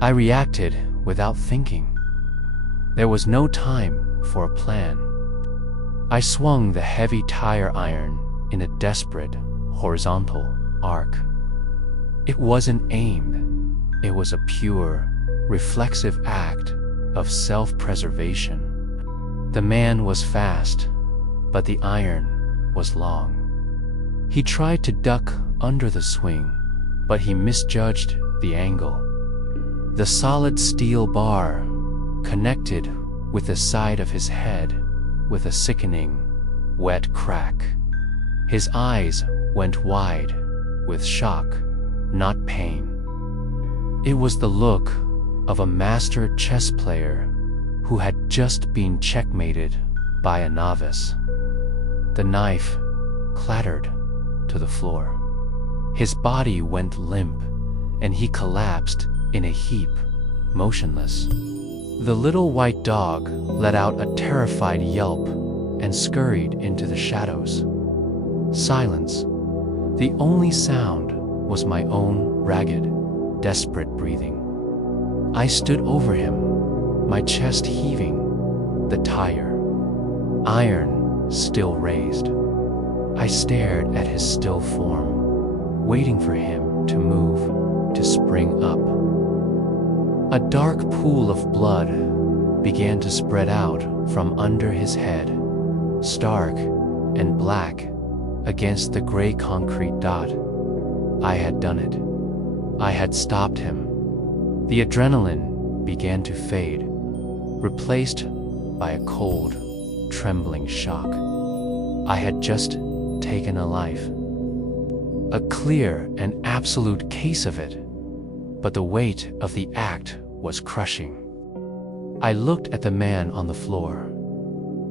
I reacted without thinking. There was no time for a plan. I swung the heavy tire iron in a desperate, horizontal arc. It wasn't aimed. It was a pure, reflexive act of self-preservation. The man was fast, but the iron was long. He tried to duck under the swing, but he misjudged the angle. The solid steel bar connected with the side of his head with a sickening, wet crack. His eyes went wide with shock, not pain. It was the look of a master chess player who had just been checkmated by a novice. The knife clattered to the floor. His body went limp, and he collapsed in a heap, motionless. The little white dog let out a terrified yelp and scurried into the shadows. Silence. The only sound was my own ragged, desperate breathing. I stood over him, my chest heaving, the tire iron still raised. I stared at his still form, waiting for him to move, to spring up. A dark pool of blood began to spread out from under his head, stark and black against the gray concrete dot. I had done it. I had stopped him. The adrenaline began to fade, replaced by a cold, trembling shock. I had just taken a life. A clear and absolute case of it, but the weight of the act was crushing. I looked at the man on the floor,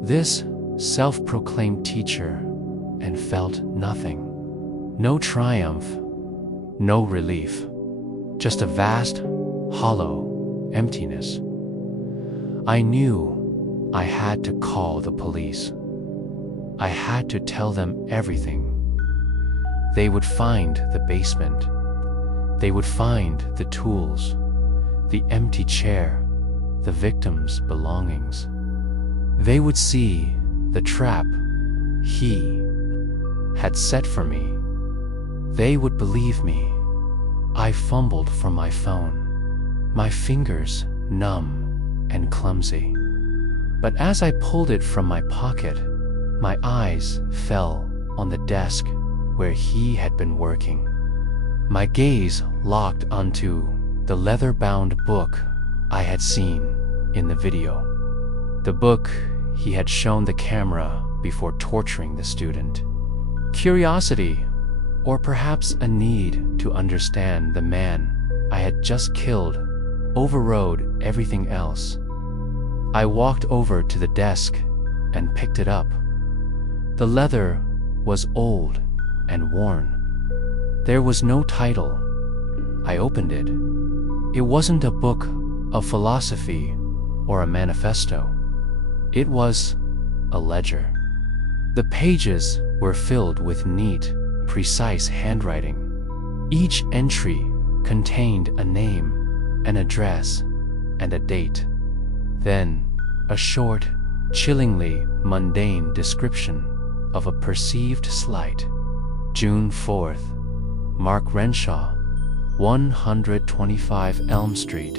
this self-proclaimed teacher, and felt nothing. No triumph, no relief, just a vast, hollow emptiness. I knew I had to call the police. I had to tell them everything. They would find the basement. They would find the tools, the empty chair, the victim's belongings. They would see the trap he had set for me. They would believe me. I fumbled for my phone, my fingers numb and clumsy. But as I pulled it from my pocket, my eyes fell on the desk where he had been working. My gaze locked onto the leather-bound book I had seen in the video. The book he had shown the camera before torturing the student. Curiosity, or perhaps a need to understand the man I had just killed, overrode everything else. I walked over to the desk and picked it up. The leather was old and worn. There was no title. I opened it. It wasn't a book of philosophy or a manifesto. It was a ledger. The pages were filled with neat, precise handwriting. Each entry contained a name, an address, and a date. Then, a short, chillingly mundane description of a perceived slight. June 4th, Mark Renshaw, 125 Elm Street.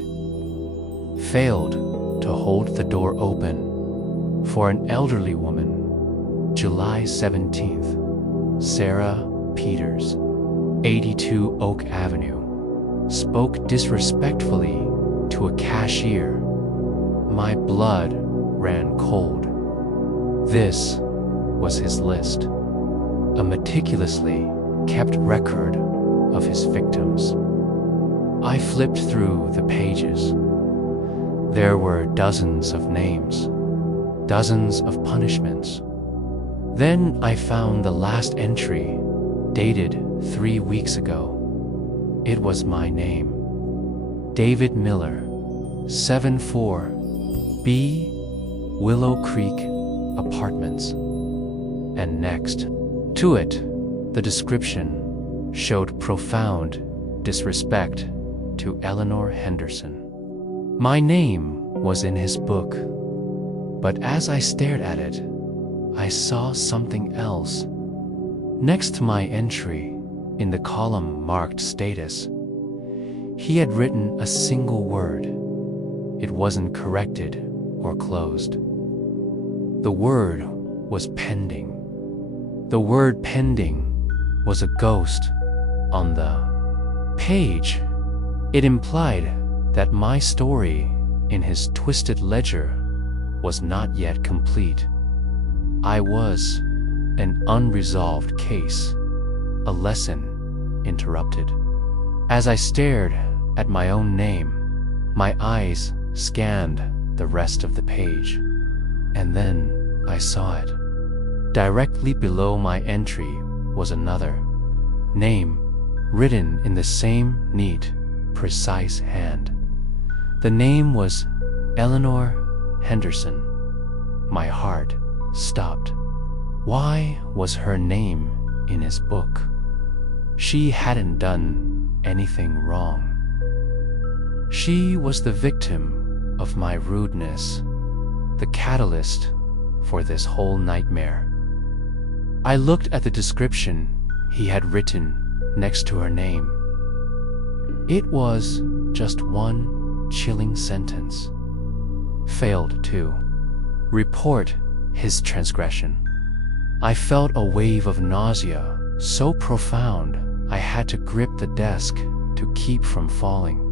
Failed to hold the door open for an elderly woman. July 17th, Sarah Peters, 82 Oak Avenue. Spoke disrespectfully to a cashier. My blood ran cold. This was his list, a meticulously kept record of his victims. I flipped through the pages. There were dozens of names, dozens of punishments. Then I found the last entry, dated 3 weeks ago. It was my name. David Miller, 74 B Willow Creek Apartments. And next to it, the description showed profound disrespect to Eleanor Henderson. My name was in his book, but as I stared at it, I saw something else. Next to my entry, in the column marked status, he had written a single word. It wasn't corrected or closed. The word was pending. The word pending was a ghost on the page. It implied that my story in his twisted ledger was not yet complete. I was an unresolved case, a lesson interrupted. As I stared at my own name, my eyes scanned the rest of the page, and then I saw it. Directly below my entry was another name, written in the same neat, precise hand. The name was Eleanor Henderson. My heart stopped. Why was her name in his book? She hadn't done anything wrong. She was the victim of my rudeness, the catalyst for this whole nightmare. I looked at the description he had written next to her name. It was just one chilling sentence. Failed to report his transgression. I felt a wave of nausea so profound I had to grip the desk to keep from falling.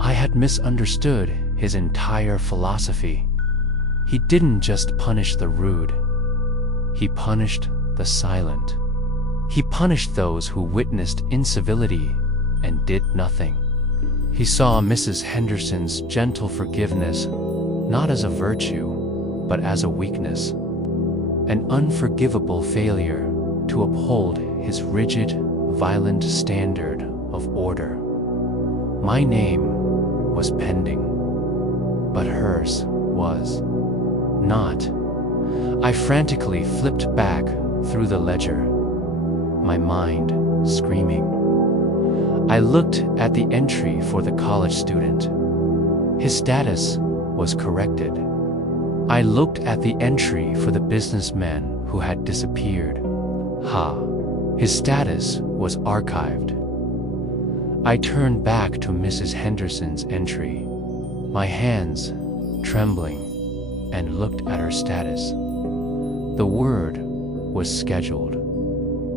I had misunderstood his entire philosophy. He didn't just punish the rude. He punished the silent. He punished those who witnessed incivility and did nothing. He saw Mrs. Henderson's gentle forgiveness not as a virtue, but as a weakness, an unforgivable failure to uphold his rigid, violent standard of order. My name was pending, but hers was not. I frantically flipped back through the ledger, my mind screaming. I looked at the entry for the college student. His status was corrected. I looked at the entry for the businessman who had disappeared. His status was archived. I turned back to Mrs. Henderson's entry, my hands trembling, and looked at her status. The word was scheduled,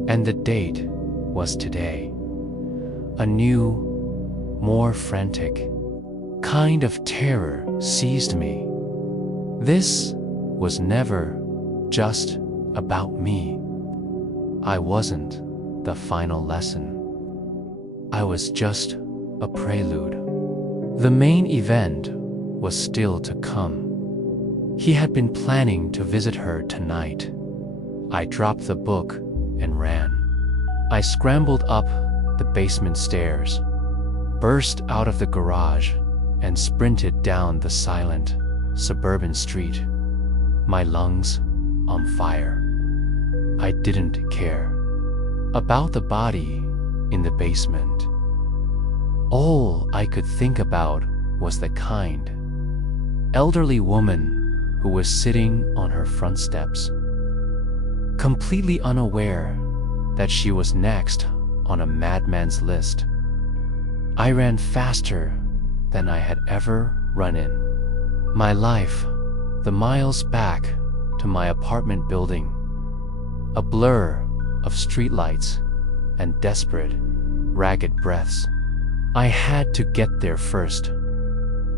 and the date was today. A new, more frantic kind of terror seized me. This was never just about me. I wasn't the final lesson. I was just a prelude. The main event was still to come. He had been planning to visit her tonight. I dropped the book and ran. I scrambled up the basement stairs, burst out of the garage, and sprinted down the silent, suburban street, my lungs on fire. I didn't care about the body in the basement. All I could think about was the kind, elderly woman who was sitting on her front steps, completely unaware that she was next on a madman's list. I ran faster than I had ever run in. My life, the miles back to my apartment building, a blur of streetlights and desperate, ragged breaths. I had to get there first.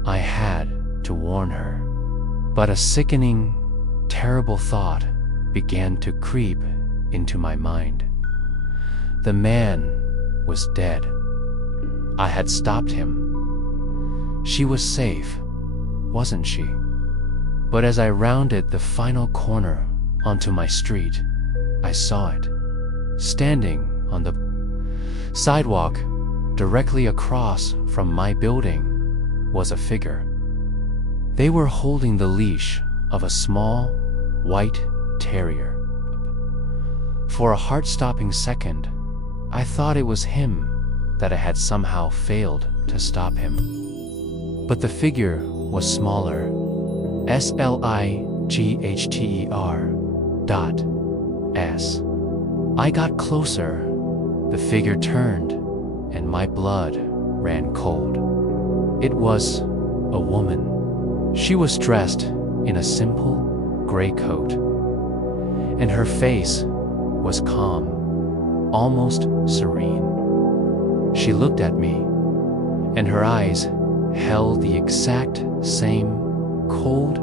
I had to warn her. But a sickening, terrible thought began to creep into my mind. The man was dead. I had stopped him. She was safe, wasn't she? But as I rounded the final corner onto my street, I saw it. Standing on the sidewalk directly across from my building was a figure. They were holding the leash of a small, white terrier. For a heart-stopping second, I thought it was him, that I had somehow failed to stop him. But the figure was smaller. SLIGHTER.S. I got closer. The figure turned, and my blood ran cold. It was a woman. She was dressed in a simple gray coat, and her face was calm, almost serene. She looked at me, and her eyes held the exact same cold,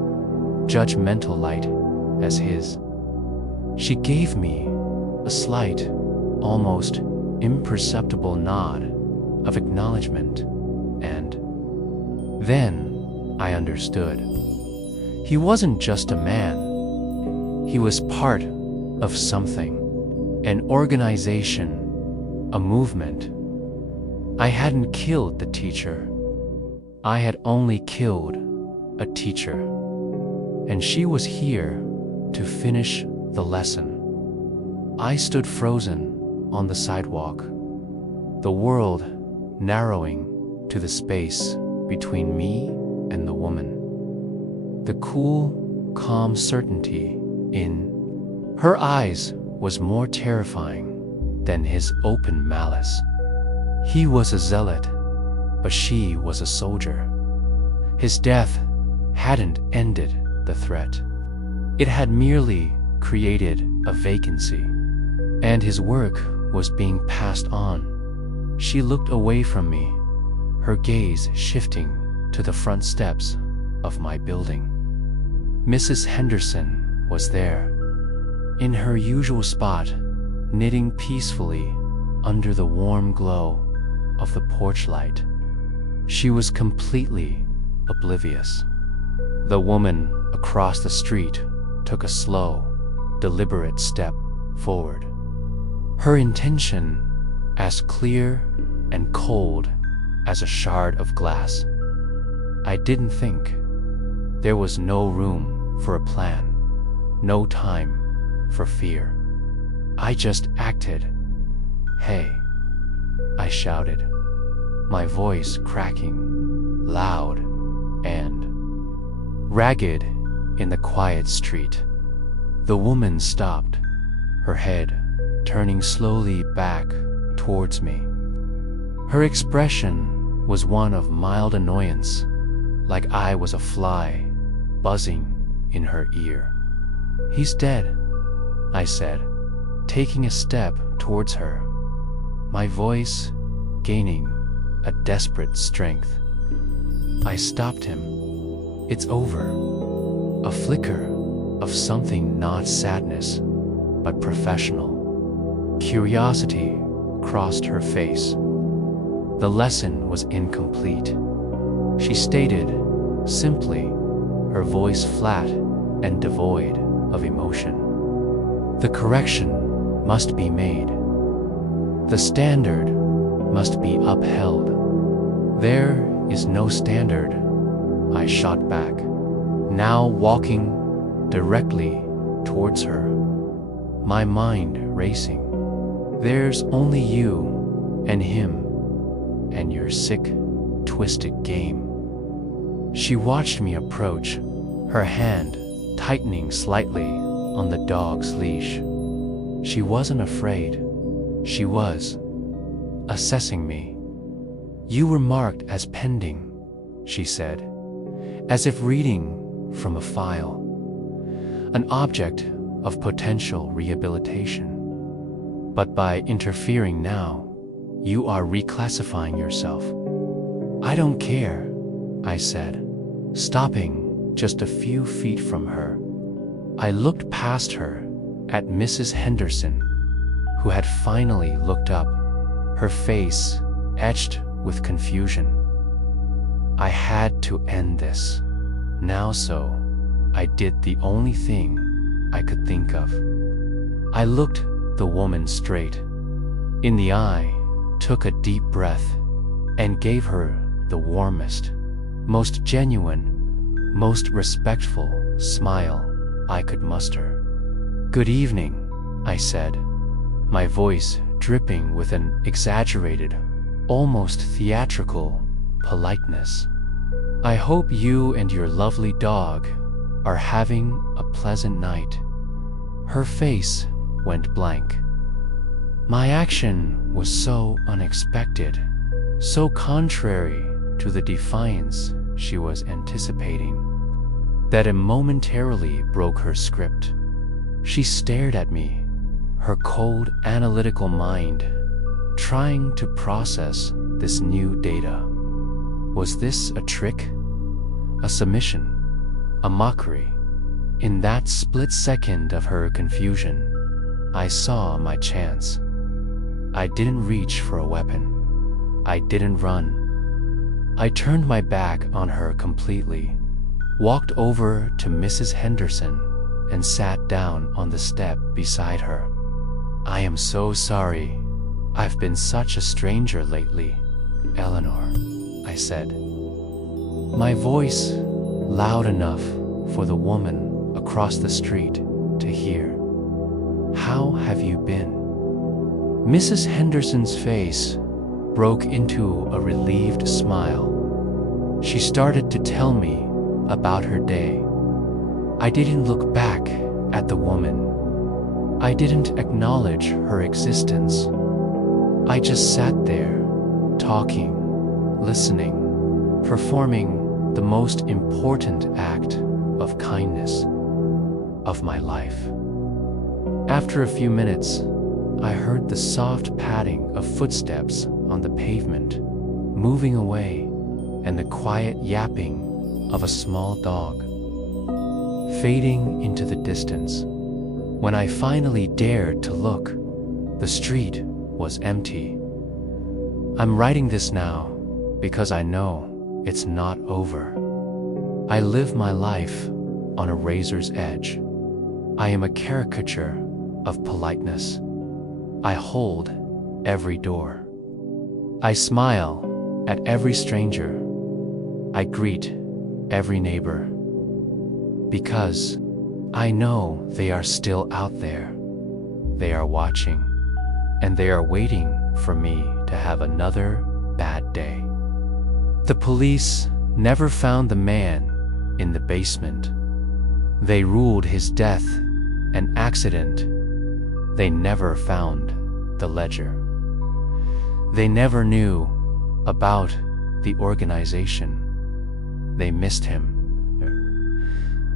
judgmental light as his. She gave me a slight, almost imperceptible nod of acknowledgement, and then I understood. He wasn't just a man. He was part of something, an organization, a movement. I hadn't killed the teacher. I had only killed a teacher, and she was here to finish the lesson. I stood frozen on the sidewalk, the world narrowing to the space between me and the woman. The cool, calm certainty in her eyes was more terrifying than his open malice. He was a zealot, but she was a soldier. His death hadn't ended the threat. It had merely created a vacancy, and his work was being passed on. She looked away from me, her gaze shifting to the front steps of my building. Mrs. Henderson was there, in her usual spot, knitting peacefully under the warm glow of the porch light. She was completely oblivious. The woman across the street took a slow, deliberate step forward. Her intention as clear and cold as a shard of glass. I didn't think. There was no room for a plan, no time for fear. I just acted. "Hey," I shouted, my voice cracking, loud and ragged in the quiet street. The woman stopped, her head turning slowly back towards me. Her expression was one of mild annoyance, like I was a fly buzzing in her ear. "He's dead," I said, taking a step towards her, my voice gaining a desperate strength. I stopped him. "It's over." A flicker of something not sadness, but professional. Curiosity crossed her face. The lesson was incomplete. She stated simply, her voice flat and devoid of emotion. "The correction must be made. The standard must be upheld." "There is no standard," I shot back, now walking directly towards her, my mind racing. "There's only you and him and your sick, twisted game." She watched me approach, her hand tightening slightly on the dog's leash. She wasn't afraid. She was assessing me. "You were marked as pending," she said, as if reading from a file, "an object of potential rehabilitation. But by interfering now, you are reclassifying yourself." "I don't care," I said, stopping just a few feet from her. I looked past her at Mrs. Henderson, who had finally looked up, her face etched with confusion. I had to end this now, so I did the only thing I could think of. I looked the woman straight in the eye, took a deep breath, and gave her the warmest, most genuine, most respectful smile I could muster. "Good evening," I said, my voice dripping with an exaggerated, almost theatrical politeness. "I hope you and your lovely dog are having a pleasant night." Her face went blank. My action was so unexpected, so contrary to the defiance she was anticipating, that it momentarily broke her script. She stared at me, her cold, analytical mind trying to process this new data. Was this a trick? A submission? A mockery? In that split second of her confusion, I saw my chance. I didn't reach for a weapon. I didn't run. I turned my back on her completely, walked over to Mrs. Henderson, and sat down on the step beside her. "I am so sorry. I've been such a stranger lately, Eleanor," I said, my voice loud enough for the woman across the street to hear. "How have you been?" Mrs. Henderson's face broke into a relieved smile. She started to tell me about her day. I didn't look back at the woman. I didn't acknowledge her existence. I just sat there, talking, listening, performing the most important act of kindness of my life. After a few minutes, I heard the soft padding of footsteps on the pavement, moving away, and the quiet yapping of a small dog, fading into the distance. When I finally dared to look, the street was empty. I'm writing this now because I know it's not over. I live my life on a razor's edge. I am a caricature of politeness. I hold every door. I smile at every stranger. I greet every neighbor. Because I know they are still out there. They are watching, and they are waiting for me to have another bad day. The police never found the man in the basement. They ruled his death an accident. They never found the ledger. They never knew about the organization. They missed him.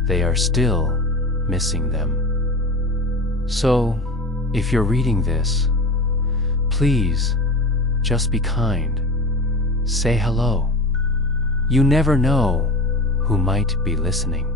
They are still missing them. So, if you're reading this, please just be kind. Say hello. You never know who might be listening.